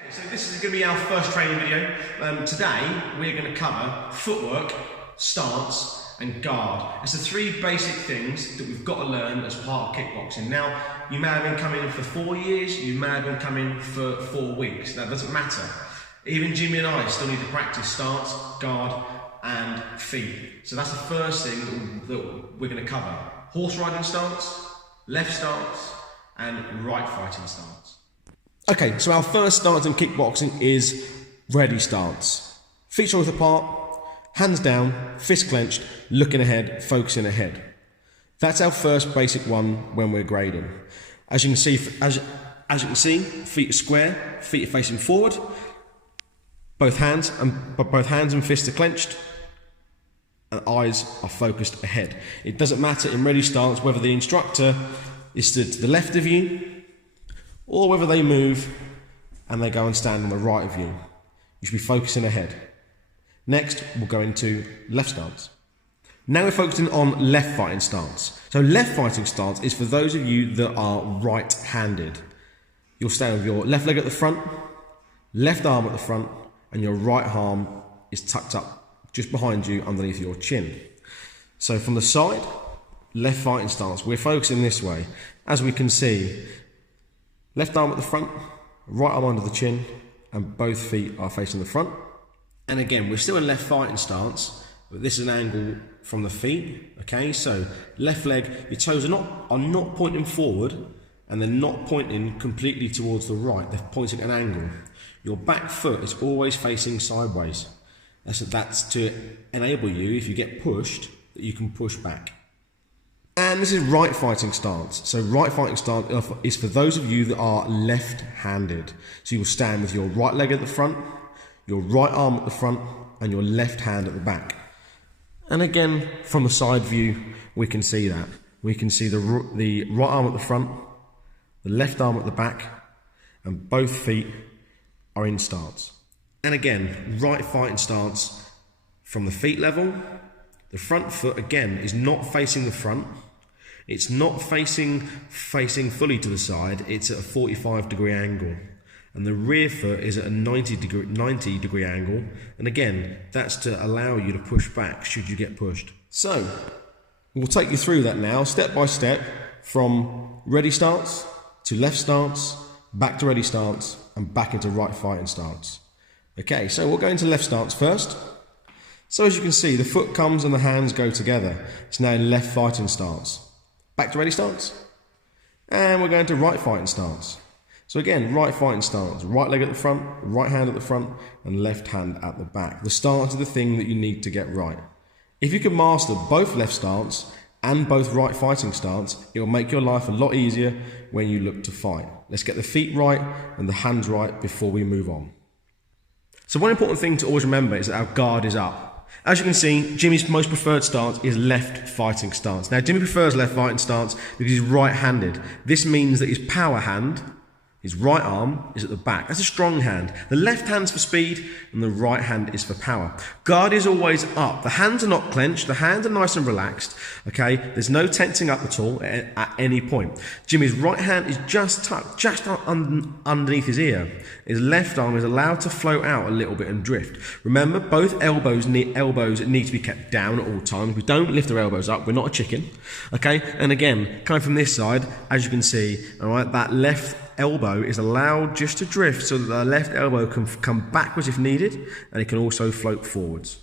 Okay, so this is going to be our first training video. Today we're going to cover footwork, stance and guard. It's the three basic things that we've got to learn as part of kickboxing. Now, you may have been coming for 4 years, you may have been coming for 4 weeks. That doesn't matter. Even Jimmy and I still need to practice stance, guard and feet. So that's the first thing that we're going to cover. Horse riding stance, left stance and right fighting stance. Okay, so our first stance in kickboxing is ready stance. Feet shoulders apart, hands down, fist clenched, looking ahead, focusing ahead. That's our first basic one when we're grading. As you can see, feet are square, feet are facing forward. Both hands and fists are clenched, and eyes are focused ahead. It doesn't matter in ready stance whether the instructor is stood to the left of you or whether they move and they go and stand on the right of you. You should be focusing ahead. Next, we'll go into left stance. Now we're focusing on left fighting stance. So left fighting stance is for those of you that are right-handed. You'll stand with your left leg at the front, left arm at the front, and your right arm is tucked up just behind you underneath your chin. So from the side, left fighting stance, we're focusing this way. As we can see, left arm at the front, right arm under the chin, and both feet are facing the front. And again, we're still in left fighting stance, but this is an angle from the feet. Okay, so left leg, your toes are not pointing forward, and they're not pointing completely towards the right. They're pointing at an angle. Your back foot is always facing sideways. That's to enable you, if you get pushed, that you can push back. And this is right fighting stance. So right fighting stance is for those of you that are left-handed. So you will stand with your right leg at the front, your right arm at the front, and your left hand at the back. And again, from the side view, we can see that. We can see the right arm at the front, the left arm at the back, and both feet are in stance. And again, right fighting stance from the feet level. The front foot, again, is not facing the front. It's not facing fully to the side. It's at a 45-degree angle. And the rear foot is at a 90-degree angle. And again, that's to allow you to push back should you get pushed. So, we'll take you through that now, step by step, from ready stance to left stance, back to ready stance, and back into right fighting stance. Okay, so we'll go into left stance first. So as you can see, the foot comes and the hands go together. It's now in left fighting stance. Back to ready stance. And we're going to right fighting stance. So again, right fighting stance. Right leg at the front, right hand at the front, and left hand at the back. The stance is the thing that you need to get right. If you can master both left stance and both right fighting stance, it will make your life a lot easier when you look to fight. Let's get the feet right and the hands right before we move on. So one important thing to always remember is that our guard is up. As you can see, Jimmy's most preferred stance is left fighting stance. Now, Jimmy prefers left fighting stance because he's right-handed. This means that his power hand, his right arm, is at the back. That's a strong hand. The left hand's for speed and the right hand is for power. Guard is always up. The hands are not clenched. The hands are nice and relaxed. Okay, there's no tensing up at all at any point. Jimmy's right hand is just tucked, just underneath his ear. His left arm is allowed to float out a little bit and drift. Remember, both elbows need to be kept down at all times. We don't lift our elbows up. We're not a chicken. Okay, and again, coming from this side, as you can see, all right, that left elbow is allowed just to drift so that the left elbow can come backwards if needed, and it can also float forwards.